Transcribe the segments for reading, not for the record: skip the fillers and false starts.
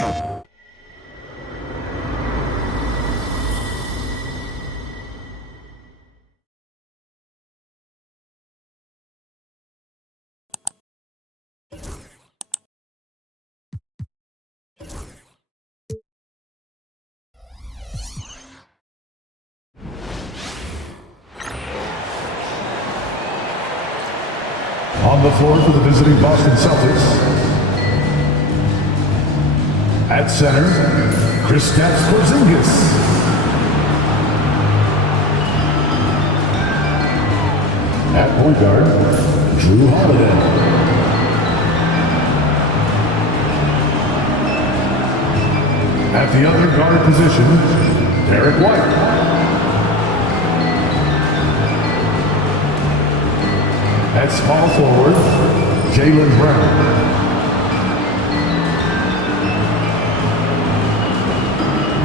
On the floor for the visiting Boston Celtics, at center, Kristaps Porzingis. At point guard, Drew Holiday. At the other guard position, Derek White. At small forward, Jaylen Brown.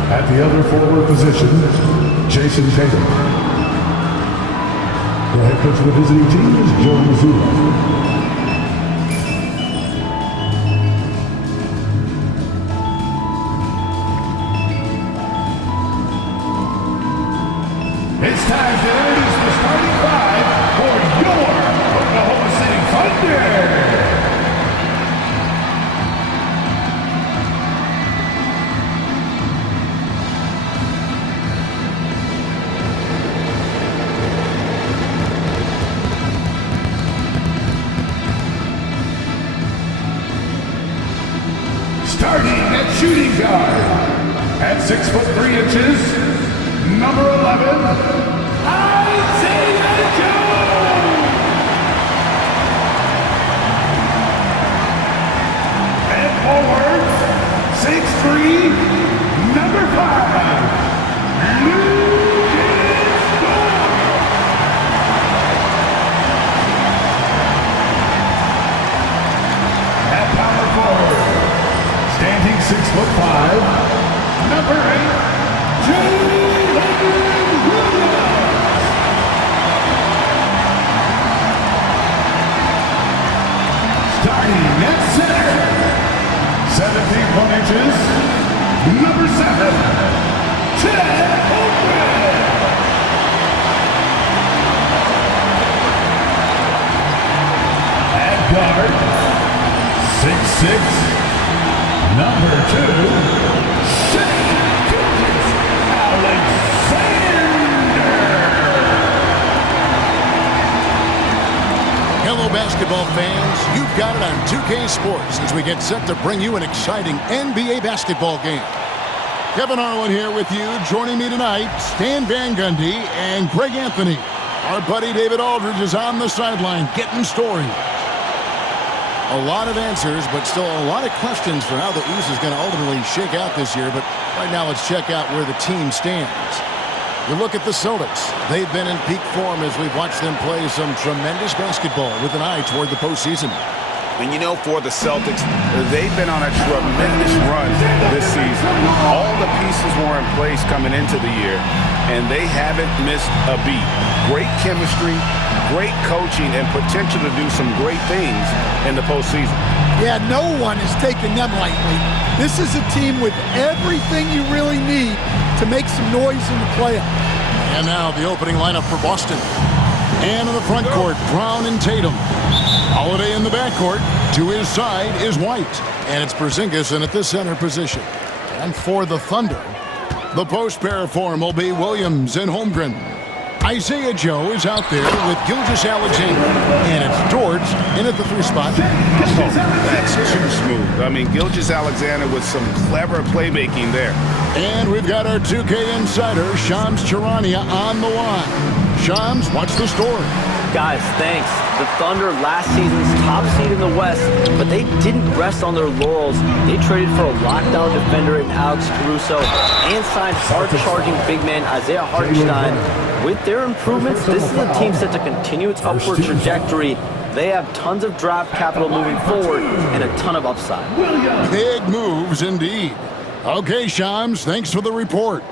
At the other forward position, Jason Tatum. The head coach of the visiting team is Joe Mazzulla. It's time to introduce the starting five for your Oklahoma City Thunder. Starting at shooting guard, at 6'3", number 11, Isaiah Joe. And forward, 6'3", number 5, Lucas Dort. At power forward, standing 6'5", number 8, Jalen Williams. Starting at center, 17 inches, number 7, Ted Holmgren. At guard, 6'6", number 2, Shea Alexander. Hello, basketball fans. You've got it on 2K Sports as we get set to bring you an exciting NBA basketball game. Kevin Harlan here with you. Joining me tonight, Stan Van Gundy and Greg Anthony. Our buddy David Aldridge is on the sideline getting stories. A lot of answers, but still a lot of questions for how the East is going to ultimately shake out this year. But right now, let's check out where the team stands. You look at the Celtics. They've been in peak form as we've watched them play some tremendous basketball with an eye toward the postseason. And you know, for the Celtics, they've been on a tremendous run this season. All the pieces were in place coming into the year, and they haven't missed a beat. Great chemistry, great coaching, and potential to do some great things in the postseason. Yeah, no one is taking them lightly. This is a team with everything you really need to make some noise in the playoffs. And now the opening lineup for Boston. And in the front court, Brown and Tatum. Holiday in the backcourt. To his side is White. And it's Porzingis in at the center position. And for the Thunder, the post pair form will be Williams and Holmgren. Isaiah Joe is out there with Gilgeous-Alexander. And it's Dort in at the 3 spot. Oh, that's too smooth. I mean, Gilgeous-Alexander with some clever playmaking there. And we've got our 2K insider, Shams Charania, on the line. Shams, what's the story? Guys, thanks. The Thunder last season's top seed in the West, but they didn't rest on their laurels. They traded for a lockdown defender in Alex Caruso and signed hard-charging big man Isaiah Hartenstein. With their improvements, this is a team set to continue its upward trajectory. They have tons of draft capital moving forward and a ton of upside. Big moves indeed. Okay, Shams, thanks for the report.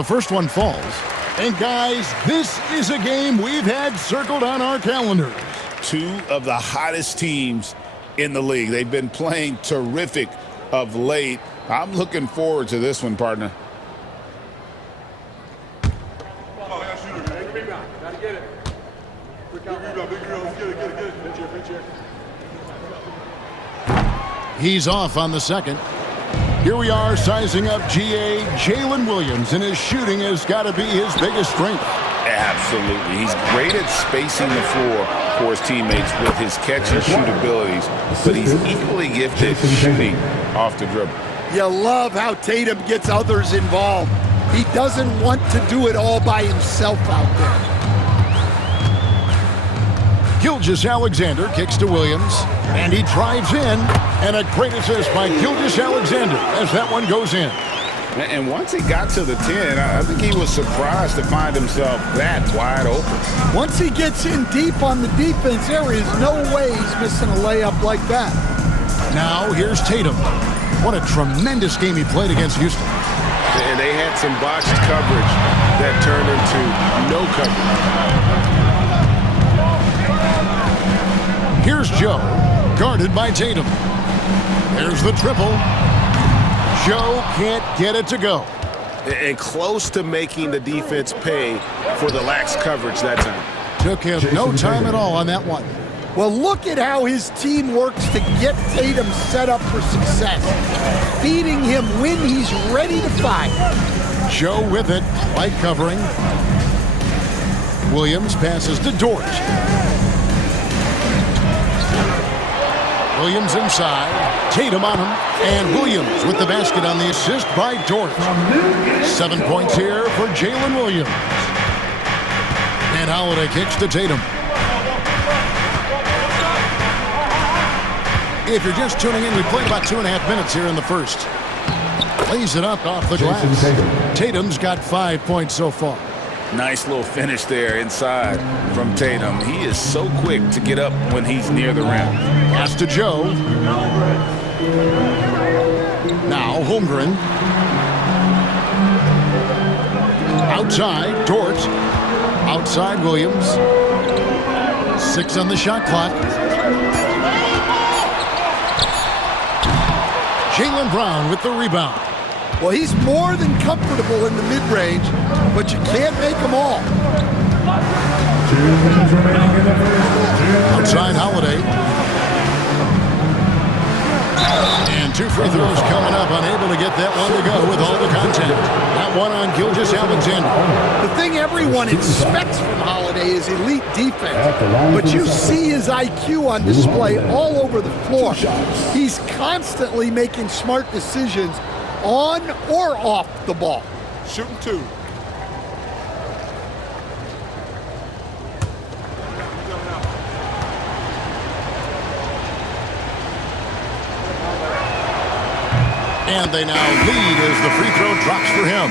The first one falls. And guys, this is a game we've had circled on our calendars. Two of the hottest teams in the league. They've been playing terrific of late. I'm looking forward to this one, partner. He's off on the second. Here we are sizing up GA Jalen Williams, and his shooting has got to be his biggest strength. Absolutely. He's great at spacing the floor for his teammates with his catch and shoot abilities, but he's equally gifted shooting off the dribble. You love how Tatum gets others involved. He doesn't want to do it all by himself out there. Gilgeous-Alexander kicks to Williams, and he drives in, and a great assist by Gilgeous-Alexander as that one goes in. And once he got to the 10, I think he was surprised to find himself that wide open. Once he gets in deep on the defense, there is no way he's missing a layup like that. Now here's Tatum. What a tremendous game he played against Houston. And they had some botched coverage that turned into no coverage. Here's Joe, guarded by Tatum. There's the triple. Joe can't get it to go. And close to making the defense pay for the lax coverage that time. Took him no time at all on that one. Well, look at how his team works to get Tatum set up for success, feeding him when he's ready to fire. Joe with it, light covering. Williams passes to Dort. Williams inside, Tatum on him, and Williams with the basket on the assist by Dort. 7 points here for Jalen Williams. And Holiday kicks to Tatum. If you're just tuning in, we played about 2.5 minutes here in the first. Lays it up off the glass. Tatum's got 5 points so far. Nice little finish there inside from Tatum. He is so quick to get up when he's near the rim. Pass to Joe. Now Holmgren. Outside, Dort. Outside, Williams. 6 on the shot clock. Jaylen Brown with the rebound. Well, he's more than comfortable in the mid-range, but you can't make them all. Outside Holiday. And 2 free throws coming up, unable to get that one to go with all the contact. That one on Gilgeous-Alexander. The thing everyone expects from Holiday is elite defense, but you see his IQ on display all over the floor. He's constantly making smart decisions on or off the ball. Shooting 2. And they now lead as the free throw drops for him.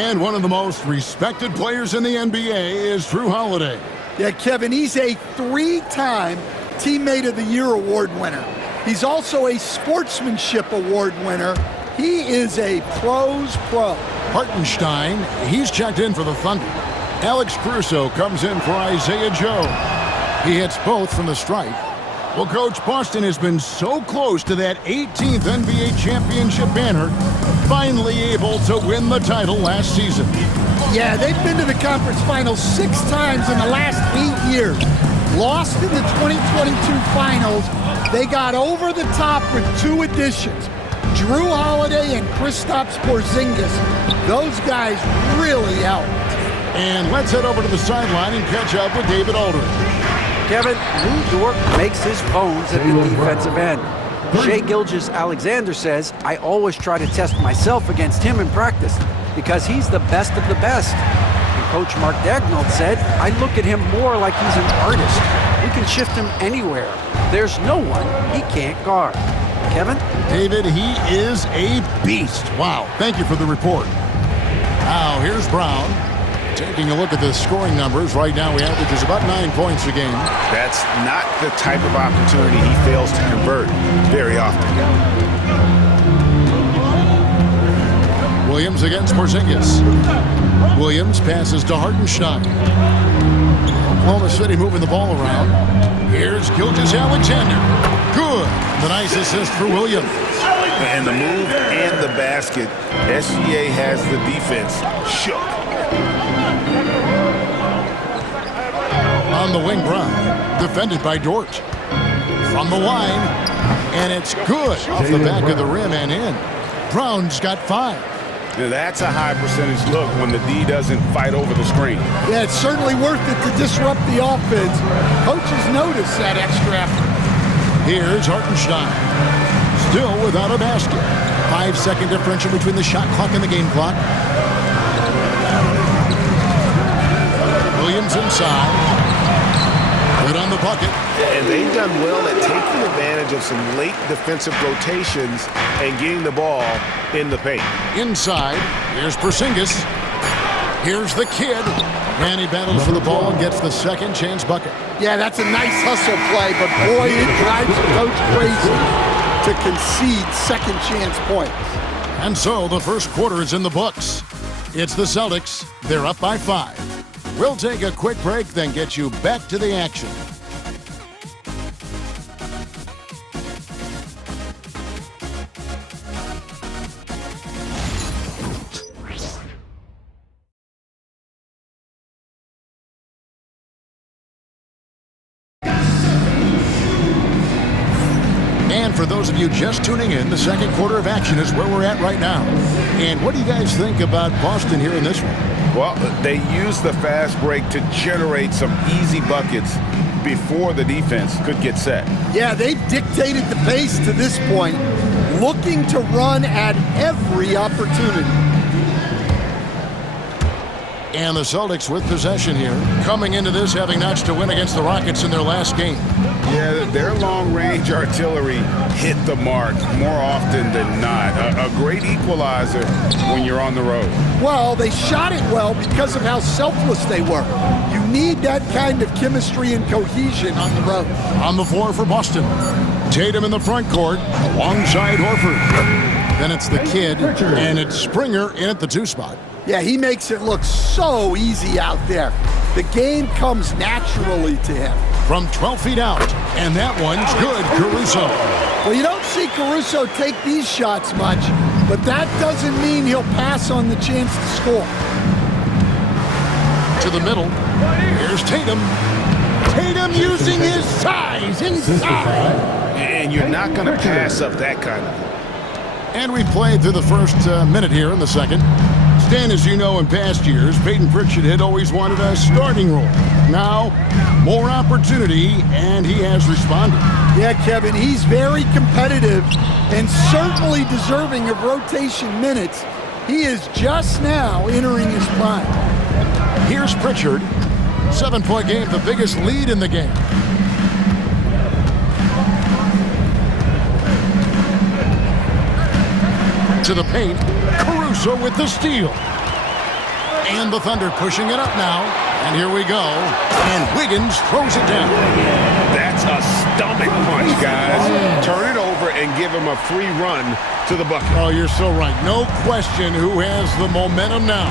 And one of the most respected players in the NBA is Drew Holiday. Yeah, Kevin, he's a 3-time Teammate of the Year award winner. He's also a Sportsmanship Award winner. He is a pro's pro. Hartenstein, he's checked in for the Thunder. Alex Caruso comes in for Isaiah Joe. He hits both from the stripe. Well, Coach, Boston has been so close to that 18th NBA championship banner, finally able to win the title last season. Yeah, they've been to the conference finals 6 times in the last 8 years. Lost in the 2022 finals. They got over the top with 2 additions. Drew Holiday and Kristaps Porzingis. Those guys really helped. And let's head over to the sideline and catch up with David Aldridge. Kevin, New York makes his bones at the defensive end. Shai Gilgeous-Alexander says, I always try to test myself against him in practice because he's the best of the best. And Coach Mark Daigneault said, I look at him more like he's an artist. We can shift him anywhere. There's no one he can't guard. Kevin? David, he is a beast. Wow, thank you for the report. Now, here's Brown. Taking a look at the scoring numbers, right now he averages about 9 points a game. That's not the type of opportunity he fails to convert very often. Williams against Porzingis. Williams passes to Hartenstein. Oklahoma City moving the ball around. Here's Gilgeous-Alexander. Good. The nice assist for Williams. And the move and the basket. SGA has the defense shook. On the wing, Brown. Defended by Dort. From the line. And it's good. Off the back of the rim and in. Brown's got 5. Now that's a high percentage look when the D doesn't fight over the screen. Yeah, it's certainly worth it to disrupt the offense. Coaches notice that extra effort. Here's Hartenstein. Still without a basket. 5-second differential between the shot clock and the game clock. Williams inside. Good on the bucket. And they've done well at taking advantage of some late defensive rotations and getting the ball in the paint. Inside, here's Porzingis. Here's the kid. And he battles for the ball and gets the second chance bucket. Yeah, that's a nice hustle play, but boy, it drives the coach crazy to concede second chance points. And so the first quarter is in the books. It's the Celtics. They're up by 5. We'll take a quick break, then get you back to the action. And for those of you just tuning in, the second quarter of action is where we're at right now. And what do you guys think about Boston here in this one? Well, they used the fast break to generate some easy buckets before the defense could get set. Yeah, they've dictated the pace to this point, looking to run at every opportunity. And the Celtics with possession here, coming into this having notched a win against the Rockets in their last game. Yeah, their long-range artillery hit the mark more often than not. A great equalizer when you're on the road. Well, they shot it well because of how selfless they were. You need that kind of chemistry and cohesion on the road. On the floor for Boston. Tatum in the front court alongside Horford. Then it's the kid, and it's Springer in at the 2 spot. Yeah, he makes it look so easy out there. The game comes naturally to him. From 12 feet out, and that one's good, Caruso. Well, you don't see Caruso take these shots much, but that doesn't mean he'll pass on the chance to score. To the middle, here's Tatum. Tatum using his size inside. And you're not going to pass up that kind of thing. And we've played through the first minute here in the second. Stan, as you know, in past years, Peyton Pritchard had always wanted a starting role. Now, more opportunity, and he has responded. Yeah, Kevin, he's very competitive and certainly deserving of rotation minutes. He is just now entering his prime. Here's Pritchard. 7-point game, the biggest lead in the game. To the paint, Caruso with the steal. And the Thunder pushing it up now. And here we go. And Wiggins throws it down. That's a stomach punch, guys. Turn it over and give him a free run to the bucket. Oh, you're so right. No question who has the momentum now.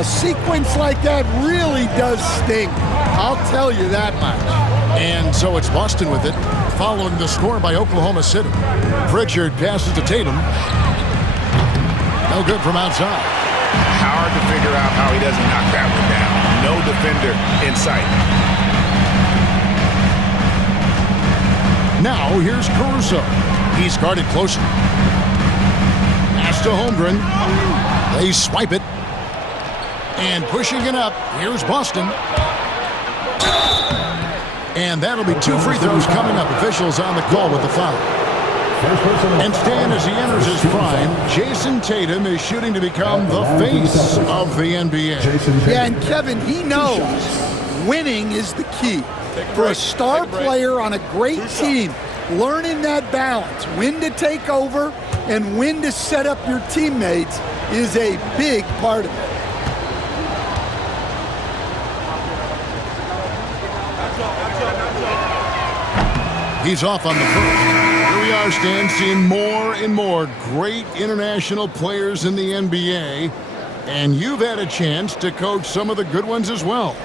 A sequence like that really does sting. I'll tell you that much. And so it's Boston with it, following the score by Oklahoma City. Pritchard passes to Tatum. No good from outside. Hard to figure out how he doesn't knock that one down. No defender in sight. Now here's Caruso. He's guarded closely. Pass to Holmgren. They swipe it. And pushing it up, here's Boston. And that'll be 2 free throws coming up. Officials on the call with the foul. And Stan, as he enters his prime, Jason Tatum is shooting to become the face of the NBA. Yeah, and Kevin, he knows winning is the key. For a star player on a great team, learning that balance, when to take over and when to set up your teammates, is a big part of it. He's off on the first. Here we are, Stan, seeing more and more great international players in the NBA, and you've had a chance to coach some of the good ones as well.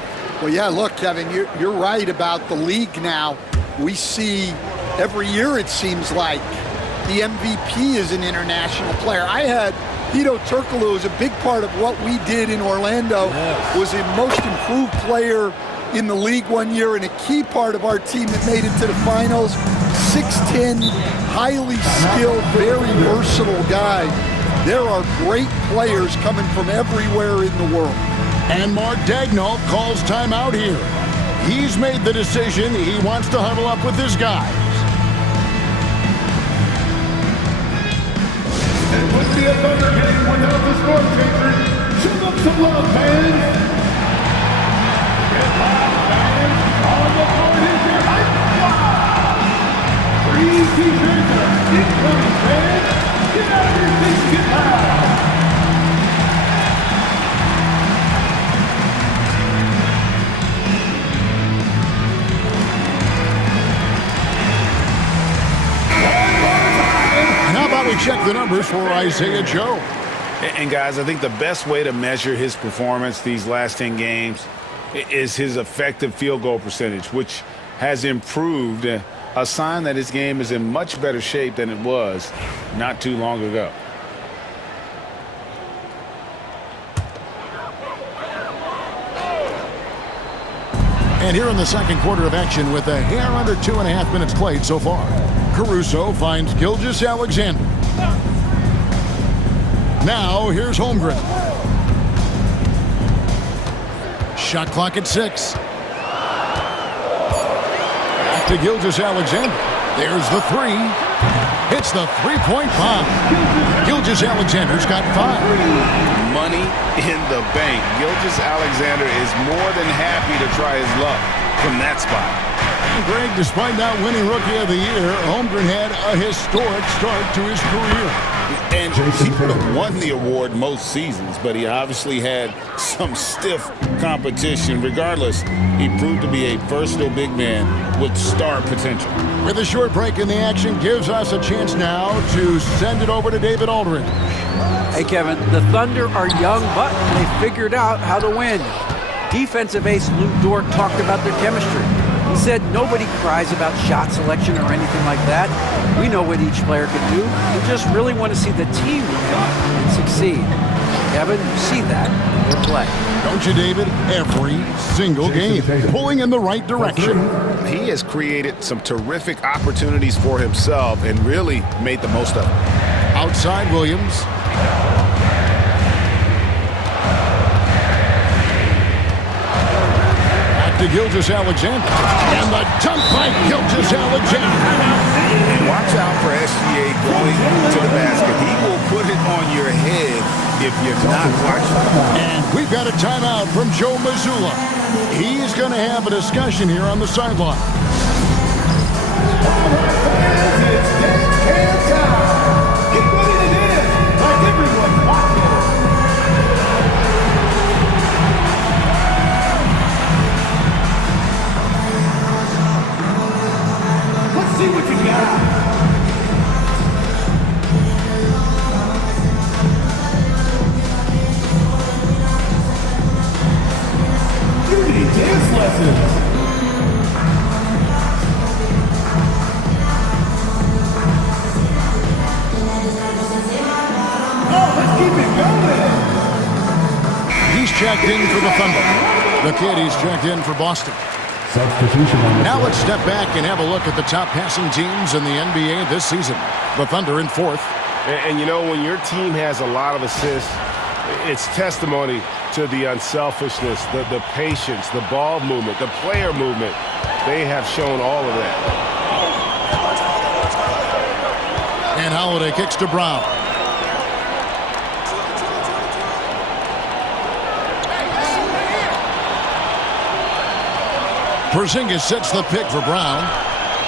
Well, yeah, look, Kevin, you're right about the league now. We see every year, it seems like, the MVP is an international player. I had Hedo Turkoglu as a big part of what we did in Orlando, was a most improved player in the league one year and a key part of our team that made it to the finals. 6'10", highly skilled, very versatile guy. There are great players coming from everywhere in the world. And Mark Daigneault calls timeout here. He's made the decision. He wants to huddle up with his guys. And with the Thunder getting without the score changer, show them some love, fans. Get loud, fans. On the board is your hype squad. Free t-shirts are incoming, fans. Get out of your seats, get loud. We check the numbers for Isaiah Joe. And guys, I think the best way to measure his performance these last 10 games is his effective field goal percentage, which has improved, a sign that his game is in much better shape than it was not too long ago. And here in the second quarter of action with a hair under 2.5 minutes played so far, Caruso finds Gilgeous-Alexander. Now, here's Holmgren. Shot clock at 6. Back to Gilgeous-Alexander. There's the 3. Hits the three-point bomb. Gilgeous-Alexander's got 5. Money in the bank. Gilgeous-Alexander is more than happy to try his luck from that spot. Greg, despite not winning Rookie of the Year, Holmgren had a historic start to his career. And he could have won the award most seasons, but he obviously had some stiff competition. Regardless, he proved to be a versatile big man with star potential. With a short break in the action, gives us a chance now to send it over to David Aldridge. Hey, Kevin, the Thunder are young, but they figured out how to win. Defensive ace Lou Dort talked about their chemistry. He said nobody cries about shot selection or anything like that. We know what each player can do. We just really want to see the team win and succeed. Kevin, you see that in their play. Don't you, David? Every single game, pulling in the right direction. He has created some terrific opportunities for himself and really made the most of it. Outside Williams. To Gilgeous-Alexander. And the dunk by Gilgeous-Alexander. Watch out for SGA going to the basket. He will put it on your head if you're not watching. And we've got a timeout from Joe Mazzulla. He's going to have a discussion here on the sideline. It's dance can time. Get ready to dance like everyone's watching. See what you got. You need dance lessons. Oh, let's keep it going. He's checked in for the Thunder. The kid, he's checked in for Boston. Now let's step back and have a look at the top passing teams in the NBA this season. The Thunder in 4th. And you know, when your team has a lot of assists, it's testimony to the unselfishness, the patience, the ball movement, the player movement. They have shown all of that. And Holiday kicks to Brown. Porzingis sets the pick for Brown.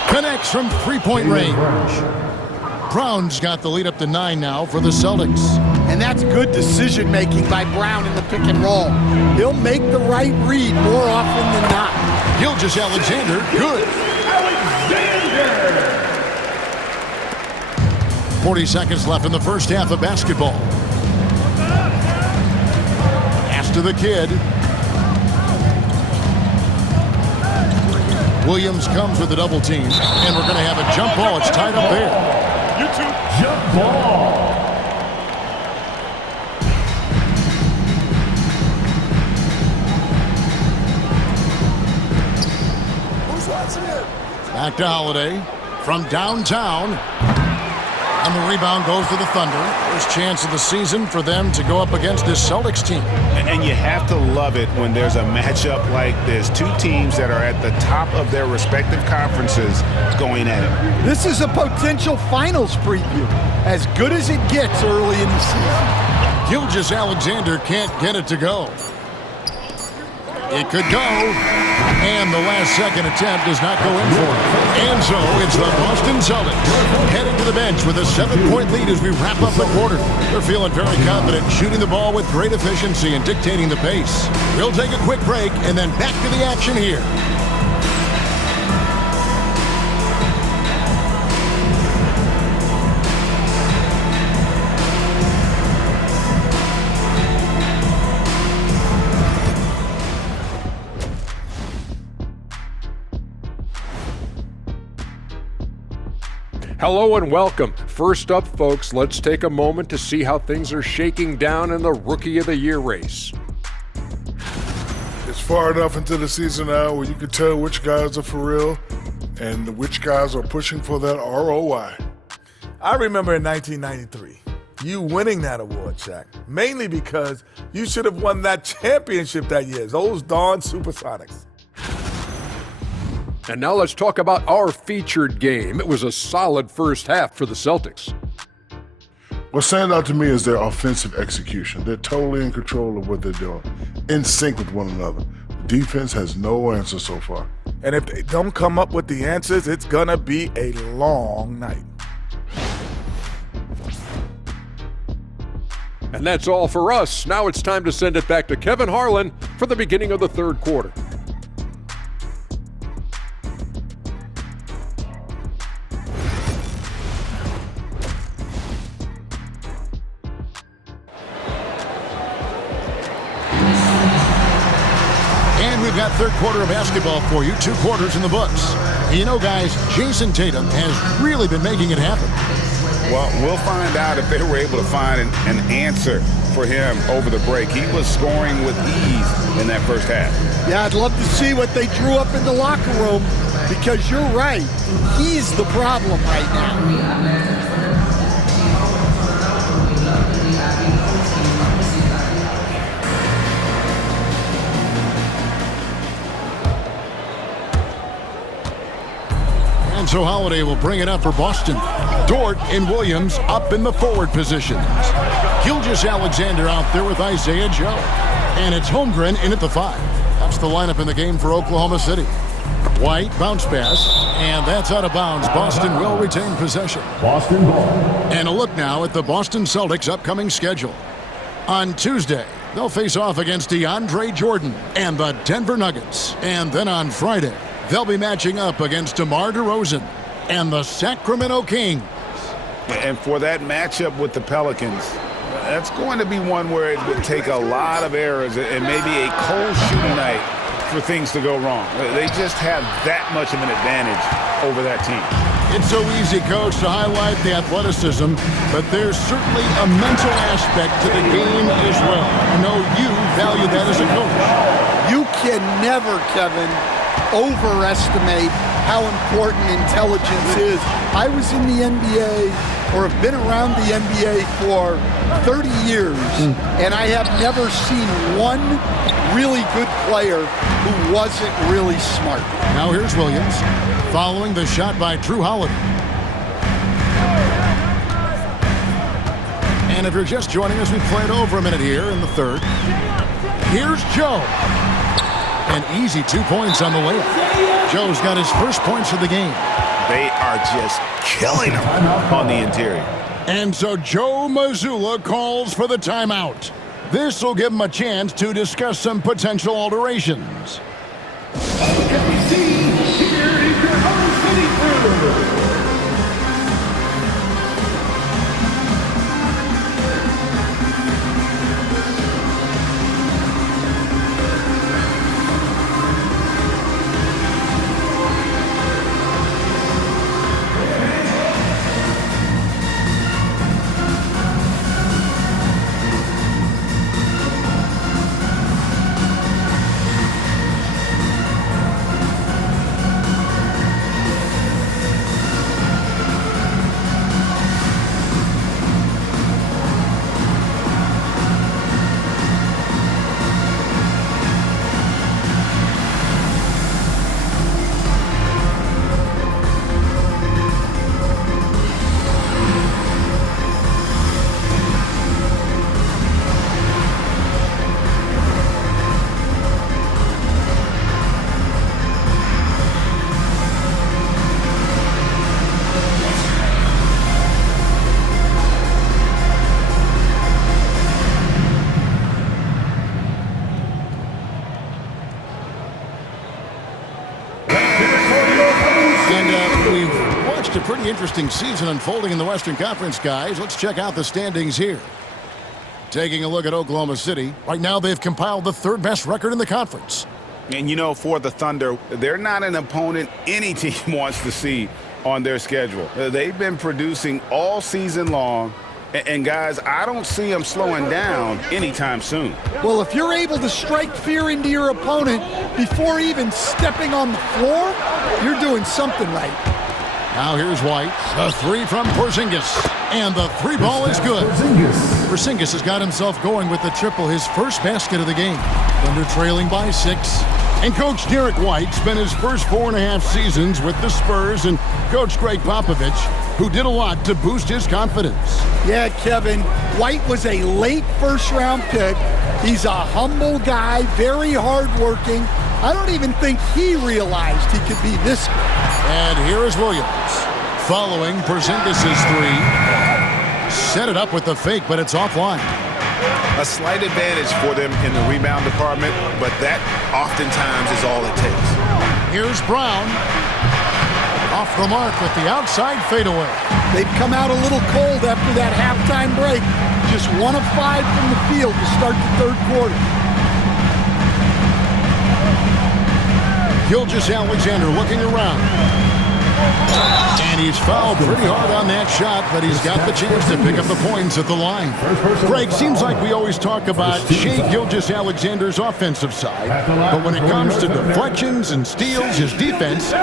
Connects from three-point range. Brown's got the lead up to 9 now for the Celtics. And that's good decision-making by Brown in the pick and roll. He'll make the right read more often than not. Gilgeous-Alexander, good. 40 seconds left in the first half of basketball. Pass to the kid. Williams comes with the double team, and we're going to have a jump ball. It's tied up there. Jump ball. Back to Holiday from downtown. And the rebound goes to the Thunder. First chance of the season for them to go up against this Celtics team. And you have to love it when there's a matchup like this. Two teams that are at the top of their respective conferences going at it. This is a potential finals preview, as good as it gets early in the season. Gilgeous-Alexander can't get it to go. It could go, and the last second attempt does not go in for it. And so it's the Boston Celtics heading to the bench with a 7-point lead as we wrap up the quarter. They're feeling very confident, shooting the ball with great efficiency and dictating the pace. We'll take a quick break and then back to the action here. Hello and welcome. First up, folks, let's take a moment to see how things are shaking down in the Rookie of the Year race. It's far enough into the season now where you can tell which guys are for real and which guys are pushing for that ROI. I remember in 1993, you winning that award, Shaq, mainly because you should have won that championship that year, those darn Supersonics. And now let's talk about our featured game. It was a solid first half for the Celtics. What stands out to me is their offensive execution. They're totally in control of what they're doing, in sync with one another. The defense has no answer so far. And if they don't come up with the answers, it's gonna be a long night. And that's all for us. Now it's time to send it back to Kevin Harlan for the beginning of the third quarter. We've got third quarter of basketball for you, 2 quarters in the books. You know, guys, Jason Tatum has really been making it happen. Well, we'll find out if they were able to find an answer for him over the break. He was scoring with ease in that first half. Yeah, I'd love to see what they drew up in the locker room, because you're right. He's the problem right now. And so Holiday will bring it up for Boston. Dort and Williams up in the forward positions. Gilgeous-Alexander out there with Isaiah Joe. And it's Holmgren in at the 5. That's the lineup in the game for Oklahoma City. White, bounce pass, and that's out of bounds. Boston will retain possession. Boston ball. And a look now at the Boston Celtics' upcoming schedule. On Tuesday, they'll face off against DeAndre Jordan and the Denver Nuggets. And then on Friday, they'll be matching up against DeMar DeRozan and the Sacramento Kings. And for that matchup with the Pelicans, that's going to be one where it would take a lot of errors and maybe a cold shooting night for things to go wrong. They just have that much of an advantage over that team. It's so easy, Coach, to highlight the athleticism, but there's certainly a mental aspect to the game as well. I know you value that as a coach. You can never, Kevin, overestimate how important intelligence is. I was in the NBA, or have been around the NBA for 30 years, and I have never seen one really good player who wasn't really smart. Now here's Williams, following the shot by Drew Holiday. And if you're just joining us, we played over a minute here in the third. Here's Joe. An easy 2 points on the layup. Joe's got his first points of the game. They are just killing him on the interior. And so Joe Mazzulla calls for the timeout. This will give him a chance to discuss some potential alterations. Just a pretty interesting season unfolding in the Western Conference, guys. Let's check out the standings here. Taking a look at Oklahoma City. Right now, they've compiled the third best record in the conference. And, you know, for the Thunder, they're not an opponent any team wants to see on their schedule. They've been producing all season long. And, guys, I don't see them slowing down anytime soon. Well, if you're able to strike fear into your opponent before even stepping on the floor, you're doing something right. Now here's White. The three from Porzingis. And the three ball is good. Porzingis has got himself going with the triple, his first basket of the game. Thunder trailing by 6. And Coach Derek White spent his first 4.5 seasons with the Spurs and Coach Greg Popovich, who did a lot to boost his confidence. Yeah, Kevin, White was a late first-round pick. He's a humble guy, very hardworking. I don't even think he realized he could be this good. And here is Williams. Following Porzingis' three. Set it up with the fake, but it's offline. A slight advantage for them in the rebound department, but that oftentimes is all it takes. Here's Brown. Off the mark with the outside fadeaway. They've come out a little cold after that halftime break. Just 1 of 5 from the field to start the third quarter. Gilgeous-Alexander looking around. And he's fouled pretty hard on that shot, but he's got the chance to pick up the points at the line. Greg, seems like we always talk about Shai Gilgeous-Alexander's offensive side, but when it comes to deflections and steals, his defense,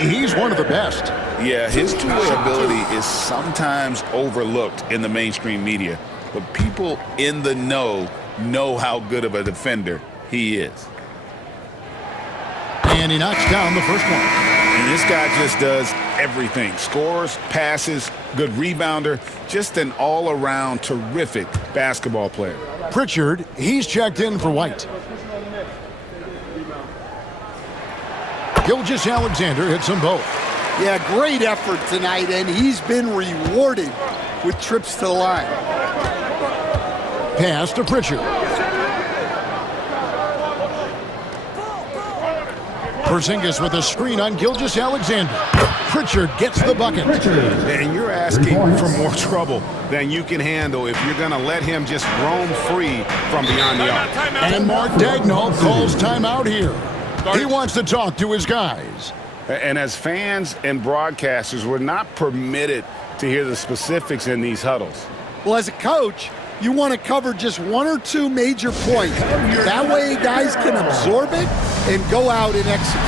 he's one of the best. Yeah, his two-way ability is sometimes overlooked in the mainstream media, but people in the know how good of a defender he is. And he knocks down the first one. And this guy just does everything. Scores, passes, good rebounder, just an all-around terrific basketball player. Pritchard, he's checked in for White. Gilgeous-Alexander hits them both. Yeah, great effort tonight, and he's been rewarded with trips to the line. Pass to Pritchard. Porzingis with a screen on Gilgeous-Alexander. Pritchard gets the bucket. And you're asking for more trouble than you can handle if you're going to let him just roam free from beyond the arc. And Mark Daigneault calls timeout here. He wants to talk to his guys. And as fans and broadcasters, we're not permitted to hear the specifics in these huddles. Well, as a coach, you want to cover just 1 or 2 major points. That way guys can absorb it and go out and execute.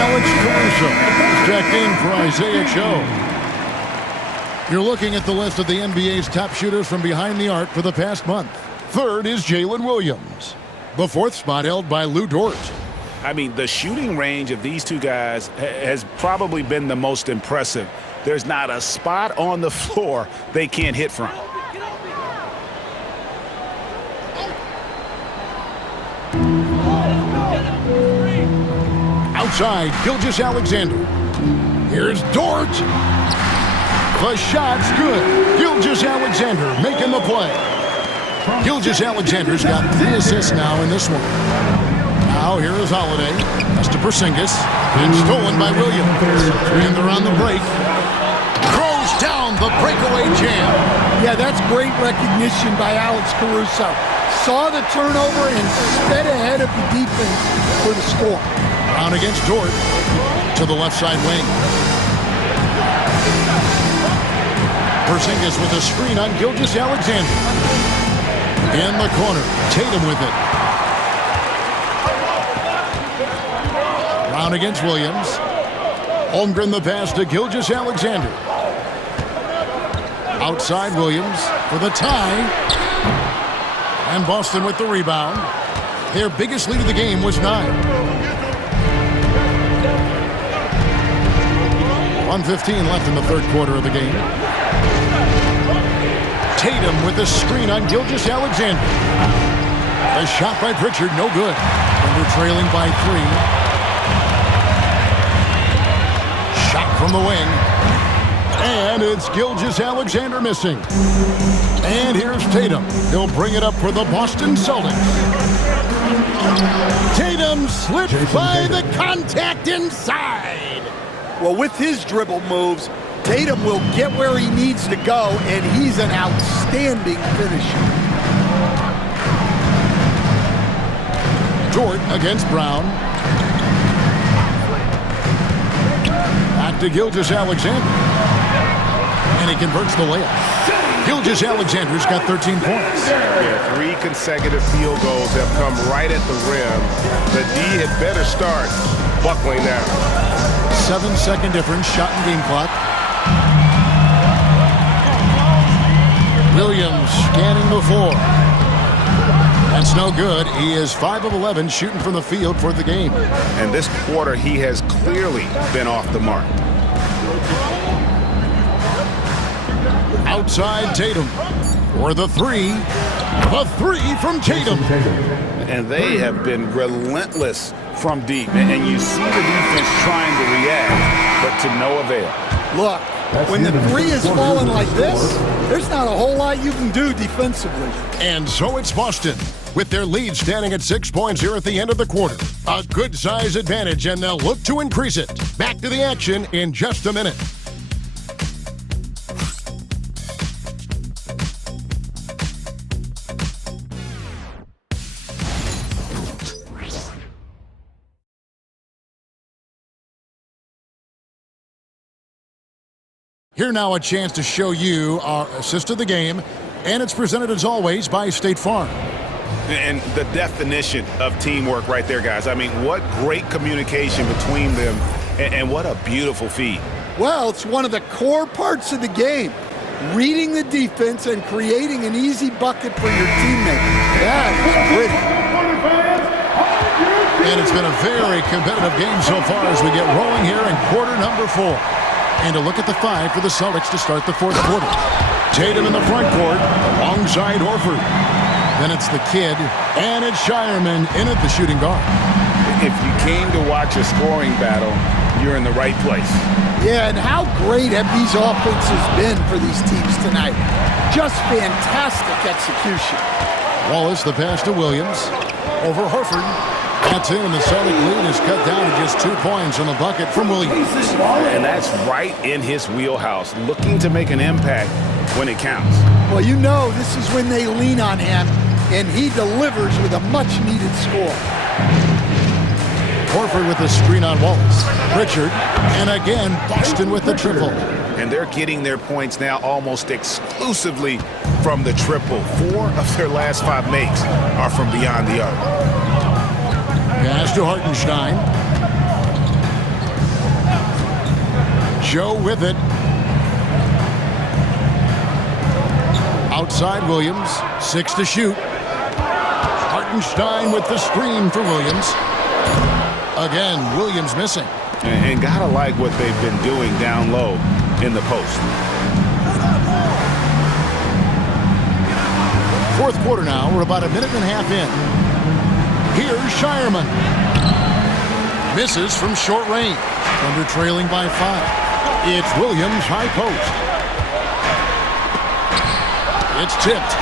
Alex Caruso checked in for Isaiah Cho. You're looking at the list of the NBA's top shooters from behind the arc for the past month. Third is Jalen Williams. The 4th spot held by Lou Dort. I mean, the shooting range of these two guys has probably been the most impressive. There's not a spot on the floor they can't hit from. Outside, Gilgeous-Alexander. Here's Dort. The shot's good. Gilgeous-Alexander making the play. Gilgeous-Alexander's got 3 assists now in this one. Now here is Holiday. That's to Porzingis. And stolen by Williams. And they're on the break. Throws down the breakaway jam. Yeah, that's great recognition by Alex Caruso. Saw the turnover and sped ahead of the defense for the score. Brown against Dort. To the left side wing. Porzingis with a screen on Gilgeous-Alexander. In the corner, Tatum with it. Brown against Williams. Holmgren the pass to Gilgeous-Alexander. Outside Williams for the tie. And Boston with the rebound. Their biggest lead of the game was 9. 1:15 left in the third quarter of the game. Tatum with the screen on Gilgeous-Alexander. A shot by Pritchard, no good. Thunder trailing by 3. Shot from the wing. And it's Gilgeous-Alexander missing. And here's Tatum. He'll bring it up for the Boston Celtics. Tatum slipped by the contact inside. Well, with his dribble moves, Tatum will get where he needs to go, and he's an outstanding finisher. Dort against Brown. Back to Gilgeous-Alexander. And he converts the layup. Gilgeous-Alexander's got 13 points. Yeah, 3 consecutive field goals have come right at the rim. The D had better start buckling down. 7-second difference, shot and game clock. Williams scanning the floor. That's no good. He is 5 of 11 shooting from the field for the game. And this quarter, he has clearly been off the mark. Outside Tatum for the three. The three from Tatum. And they have been relentless from deep. And you see the defense trying to react, but to no avail. Look, when the three is falling like this, there's not a whole lot you can do defensively. And so it's Boston, with their lead standing at 6 points here at the end of the quarter. A good size advantage, and they'll look to increase it. Back to the action in just a minute. Here now a chance to show you our assist of the game, and it's presented as always by State Farm. And the definition of teamwork right there, guys. I mean, what great communication between them, and what a beautiful feed. Well, it's one of the core parts of the game. Reading the defense and creating an easy bucket for your teammate. That's pretty. And it's been a very competitive game so far as we get rolling here in quarter number 4. And a look at the 5 for the Celtics to start the fourth quarter. Tatum in the front court, alongside Horford. Then it's the kid, and it's Shireman in at the shooting guard. If you came to watch a scoring battle, you're in the right place. Yeah, and how great have these offenses been for these teams tonight? Just fantastic execution. Wallace, the pass to Williams. Over Horford. That's in, and the Celtic lead is cut down to just 2 points on the bucket from Williams. And that's right in his wheelhouse, looking to make an impact when it counts. Well, you know this is when they lean on him, and he delivers with a much-needed score. Horford with the screen on Wallace. Pritchard, and again, Boston with the triple. And they're getting their points now almost exclusively from the triple. 4 of their last 5 makes are from beyond the arc. Pass to Hartenstein. Joe with it. Outside Williams. 6 to shoot. Hartenstein with the screen for Williams. Again, Williams missing. And gotta like what they've been doing down low in the post. Fourth quarter now. We're about a minute and a half in. Here's Shireman. Misses from short range. Thunder trailing by 5. It's Williams, high post. It's tipped.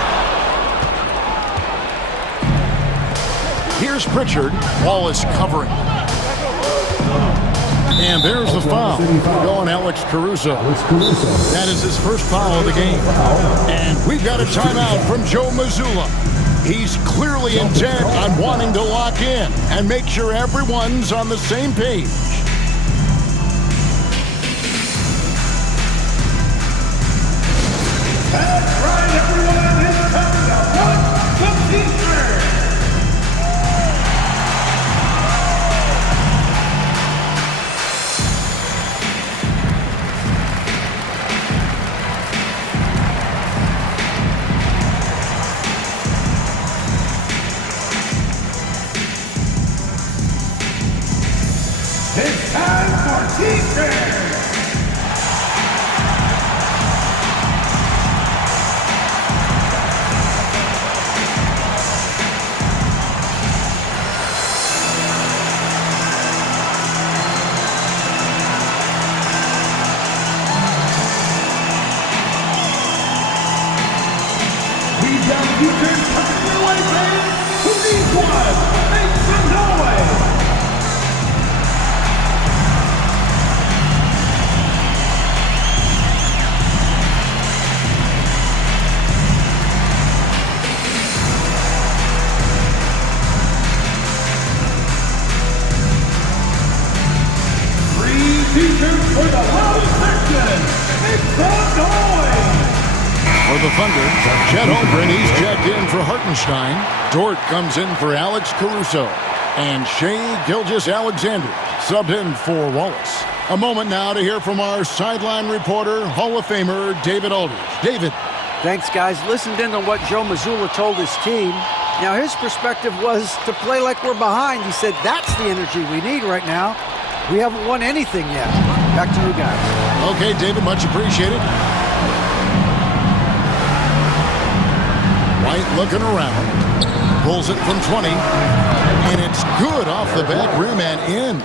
Here's Pritchard. Wallace covering. And there's the foul. Going Alex Caruso. That is his first foul of the game. And we've got a timeout from Joe Mazzulla. He's clearly intent on wanting to lock in and make sure everyone's on the same page. That's right, everyone. It's time to watch the teacher. It's Eastern Conference fans, who needs one? Make some noise! T-shirts for the loudest section. Make some noise! For the Thunder, Chet Holmgren, he's checked in for Hartenstein. Dort comes in for Alex Caruso. And Shea Gilgeous-Alexander subbed in for Wallace. A moment now to hear from our sideline reporter, Hall of Famer David Aldridge. David. Thanks, guys. Listened in on what Joe Mazzulla told his team. Now, his perspective was to play like we're behind. He said that's the energy we need right now. We haven't won anything yet. Back to you guys. Okay, David, much appreciated. White looking around. Pulls it from 20. And it's good off the back rim and in.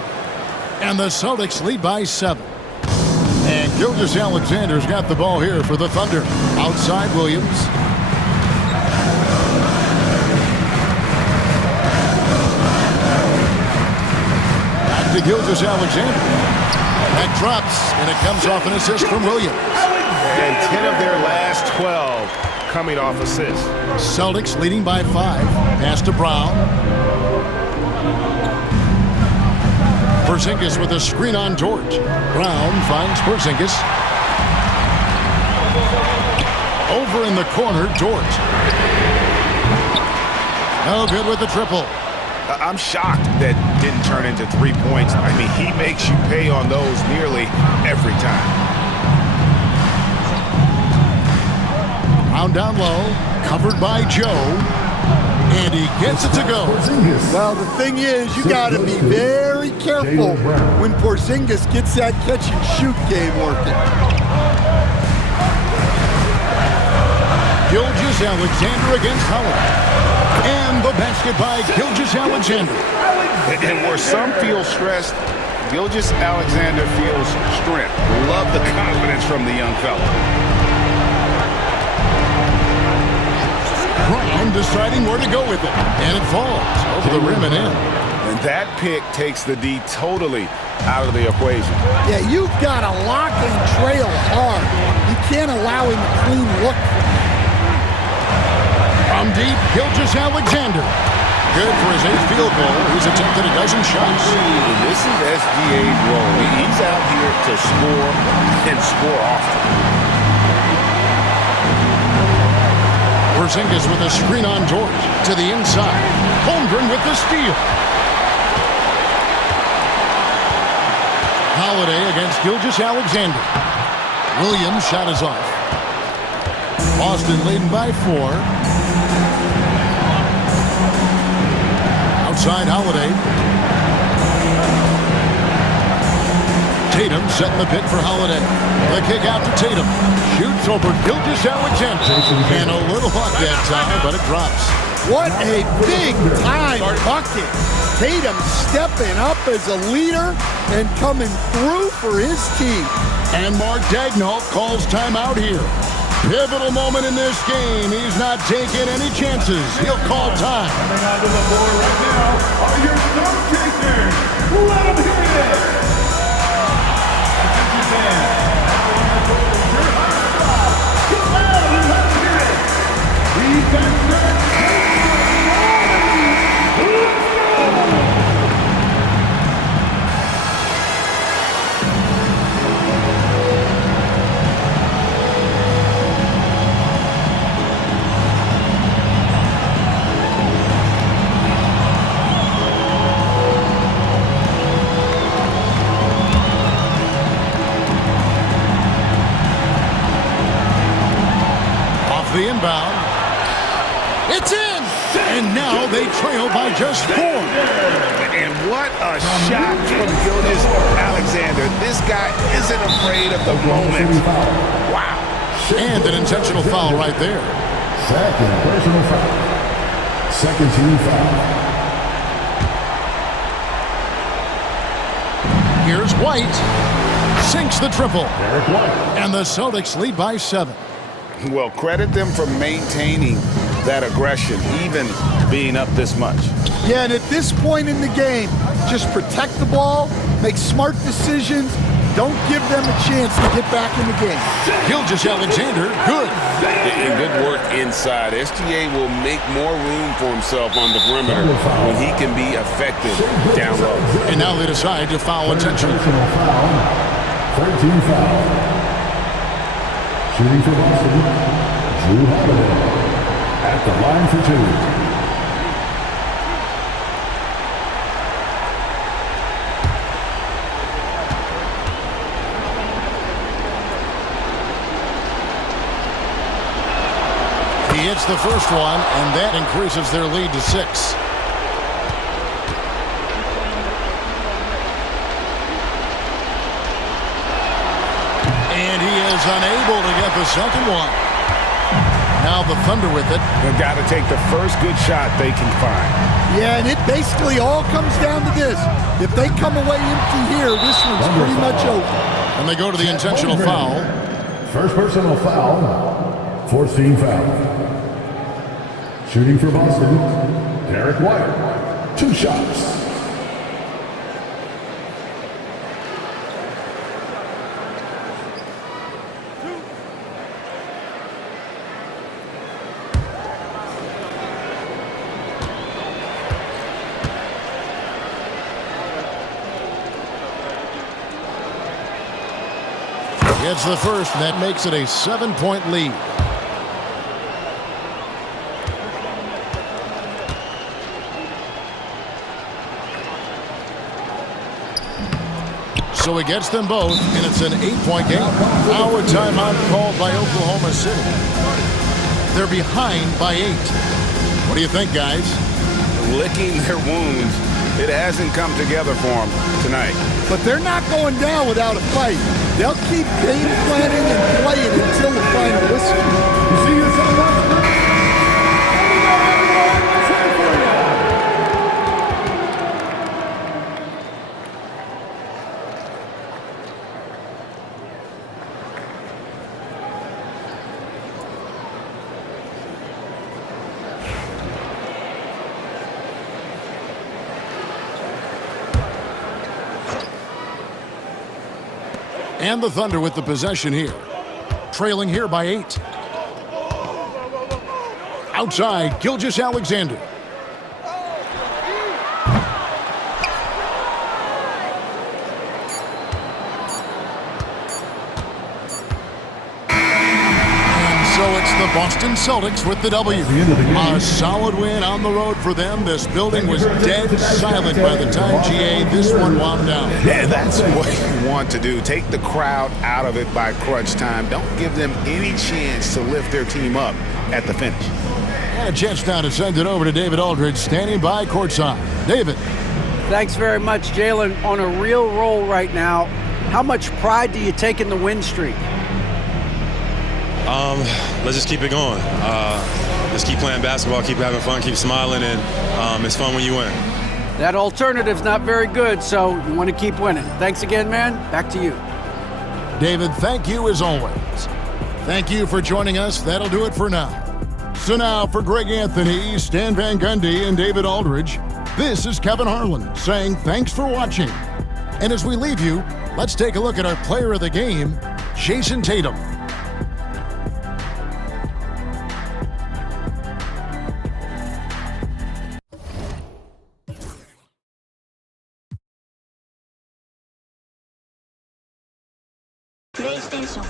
And the Celtics lead by 7. And Gilgeous-Alexander's got the ball here for the Thunder. Outside Williams. To Gilgeous-Alexander. That drops, and it comes off an assist from Williams. And 10 of their last 12 coming off assists. Celtics leading by 5. Pass to Brown. Porzingis with a screen on Dort. Brown finds Porzingis. Over in the corner, Dort. No good with the triple. I'm shocked that didn't turn into 3 points. I mean, he makes you pay on those nearly every time. Brown down low, covered by Joe, and he gets it to go. Well, the thing is, you got to be very careful when Porzingis gets that catch-and-shoot game working. Gilgeous-Alexander against Howard. And the basket by Gilgeous-Alexander. And where some feel stressed, Gilgeous-Alexander feels strength. Love the confidence from the young fella. Brown deciding where to go with it. And it falls over the rim and in. And that pick takes the D totally out of the equation. Yeah, you've got to lock and trail hard. You can't allow him a clean look. From deep, Gilgeous-Alexander. Good for his 8th field goal. He's attempted a dozen shots. This is SGA's role. He's out here to score and score often. Porzingis with a screen on Dort to the inside. Holmgren with the steal. Holiday against Gilgeous-Alexander. Williams' shot is off. Boston leading by 4. Outside Holiday. Tatum setting the pick for Holiday. The kick out to Tatum. Shoots over Gilgeous-Alexander. And a little luck that time, but it drops. What a big-time bucket. Tatum stepping up as a leader and coming through for his team. And Mark Daigneault calls timeout here. Pivotal moment in this game. He's not taking any chances. He'll call time. Coming onto the floor right now are your stone chasers. Let them hear it. Attention fans, now on the floor is your hot spot. Get loud and let them hear it. We've got set. Let's go. The inbound. It's in! And now they trail by just 4. And what a shot from Gilgeous-Alexander. This guy isn't afraid of the moment. Wow. And an intentional foul right there. Second personal foul. Second team foul. Here's White. Sinks the triple. And the Celtics lead by 7. Well, credit them for maintaining that aggression, even being up this much. Yeah, and at this point in the game, just protect the ball, make smart decisions, don't give them a chance to get back in the game. Gilgeous-Alexander, good. And good work inside. SGA will make more room for himself on the perimeter when he can be effective down low. And now they decide to foul intentionally. 13 foul. Shooting for Boston, Drew Holiday. At the line for two. He hits the first one, and that increases their lead to 6. And he is unable to get the second one. Now the Thunder with it. They've got to take the first good shot they can find. Yeah, and it basically all comes down to this. If they come away empty here, this one's pretty much over. And they go to the intentional foul. First personal foul, forced team foul. Shooting for Boston, Derek White. 2 shots. Gets the first, and that makes it a 7-point lead. So he gets them both, and it's an 8-point game. Now a timeout called by Oklahoma City. They're behind by 8. What do you think, guys? Licking their wounds. It hasn't come together for them tonight. But they're not going down without a fight. They'll keep game planning and playing until the final whistle. You see yourself. And the Thunder with the possession here. Trailing here by 8. Outside, Gilgeous-Alexander. So it's the Boston Celtics with the W. A solid win on the road for them. This building was dead silent by the time GA this one wound down. Yeah, that's what you want to do. Take the crowd out of it by crunch time. Don't give them any chance to lift their team up at the finish. And a chance now to send it over to David Aldridge, standing by courtside. David. Thanks very much, Jalen. On a real roll right now. How much pride do you take in the win streak? Let's just keep it going. Just keep playing basketball, keep having fun, keep smiling, and it's fun when you win. That alternative's not very good, so you want to keep winning. Thanks again, man. Back to you. David, thank you as always. Thank you for joining us. That'll do it for now. So now for Greg Anthony, Stan Van Gundy, and David Aldridge, this is Kevin Harlan saying thanks for watching. And as we leave you, let's take a look at our player of the game, Jason Tatum. PlayStation